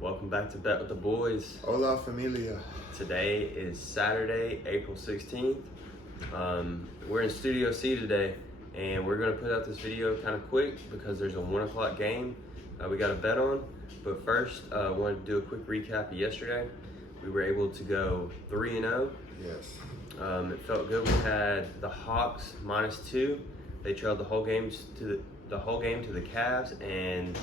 Welcome back to Bet with the Boys. Hola familia. Today is Saturday, April 16th. We're in Studio C today, and we're going to put out this video kind of quick because there's a 1 o'clock game we got to bet on. But first, I wanted to do a quick recap of yesterday. We were able to go 3-0. Yes. It felt good. We had the Hawks -2. They trailed the whole game to the Cavs, and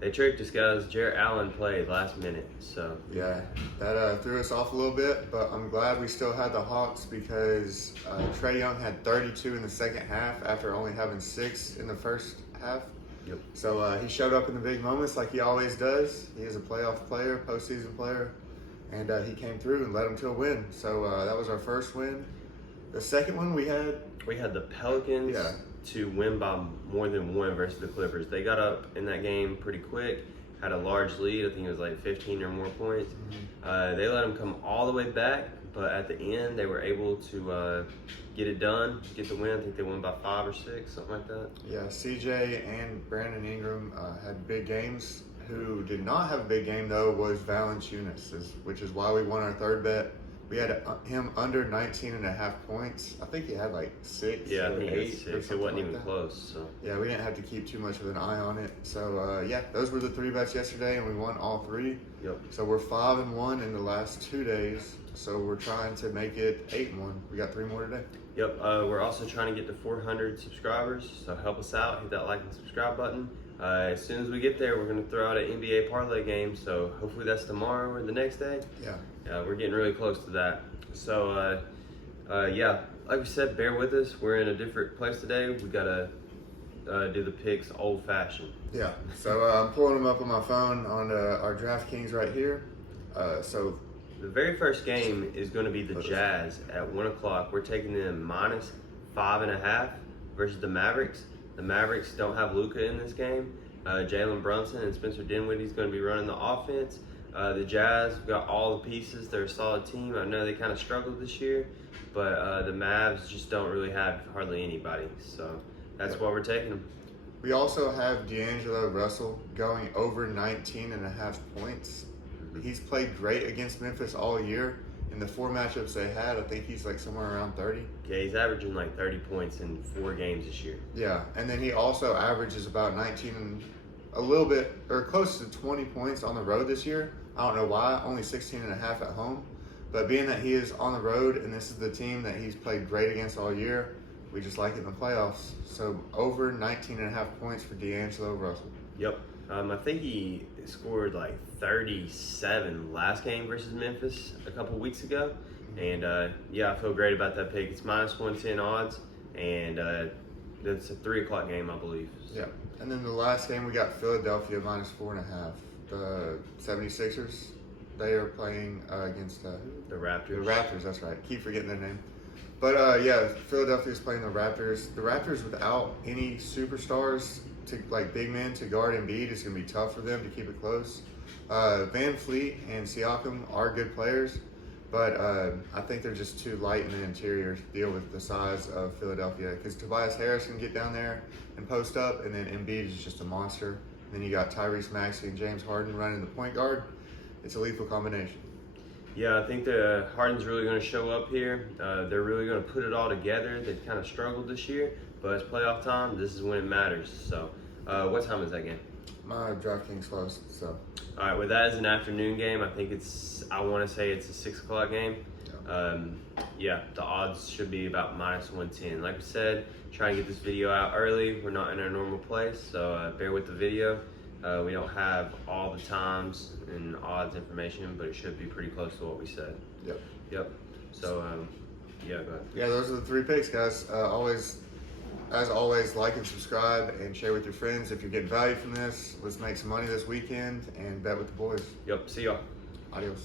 they tricked us, guys. Jarrett Allen played last minute, so Yeah, that threw us off a little bit, but I'm glad we still had the Hawks because Trae Young had 32 in the second half after only having 6 in the first half. Yep. So he showed up in the big moments like he always does. He is a playoff player, postseason player, and he came through and led them to a win. So that was our first win. The second one we had the Pelicans to win by more than 1 versus the Clippers. They got up in that game pretty quick, had a large lead. I think it was like 15 or more points. They let them come all the way back, but at the end they were able to get it done, get the win. I think they won by 5 or 6, something like that. Yeah, CJ and Brandon Ingram had big games. Who did not have a big game though was Valanciunas, which is why we won our third bet. We had him under 19.5 points. I think he had like 6. Yeah, I think 8 6. It wasn't even close. So yeah, we didn't have to keep too much of an eye on it. So yeah, those were the 3 bets yesterday, and we won all 3. Yep. So we're 5-1 in the last 2 days. So we're trying to make it 8-1. We got 3 more today. Yep. We're also trying to get to 400 subscribers. So help us out. Hit that like and subscribe button. As soon as we get there, we're going to throw out an NBA parlay game. So hopefully that's tomorrow or the next day. Yeah. We're getting really close to that. So, yeah, like we said, bear with us. We're in a different place today. We got to do the picks old-fashioned. Yeah. So I'm pulling them up on my phone on our DraftKings right here. So the very first game is going to be the Jazz at 1 o'clock. We're taking them -5.5 versus the Mavericks. The Mavericks don't have Luka in this game. Jalen Brunson and Spencer Dinwiddie's going to be running the offense. The Jazz got all the pieces. They're a solid team. I know they kind of struggled this year, but the Mavs just don't really have hardly anybody. So that's why we're taking them. we also have D'Angelo Russell going over 19.5 points. He's played great against Memphis all year. In the 4 matchups they had, I think he's like somewhere around 30. Yeah, he's averaging like 30 points in 4 games this year. Yeah, and then he also averages about 19, a little bit, or close to 20 points on the road this year. I don't know why, only 16.5 at home. But being that he is on the road and this is the team that he's played great against all year, we just like it in the playoffs. So over 19.5 points for D'Angelo Russell. Yep. I think he scored like 37 last game versus Memphis a couple weeks ago. And yeah, I feel great about that pick. It's -110 odds, and it's a 3 o'clock game, I believe. Yeah. And then the last game we got Philadelphia -4.5. The 76ers, they are playing against the Raptors. The Raptors, that's right. Keep forgetting their name. But yeah, Philadelphia is playing the Raptors. The Raptors without any superstars to like big men to guard Embiid is going to be tough for them to keep it close. Van Fleet and Siakam are good players, but I think they're just too light in the interior to deal with the size of Philadelphia. Because Tobias Harris can get down there and post up, and then Embiid is just a monster. And then you got Tyrese Maxey and James Harden running the point guard. It's a lethal combination. Yeah, I think the Harden's really going to show up here. They're really going to put it all together. They've kind of struggled this year, but it's playoff time. This is when it matters. So, what time is that game? My DraftKings closed, so. All right, well, that is an afternoon game. I want to say it's a 6 o'clock game. Yeah, the odds should be about -110. Like we said, try and get this video out early. We're not in our normal place, so bear with the video. We don't have all the times and odds information, but it should be pretty close to what we said. Yep. So, yeah, go ahead. Yeah, those are the 3 picks, guys. As always, like and subscribe and share with your friends if you're getting value from this. Let's make some money this weekend and bet with the boys. Yep, see y'all. Adios.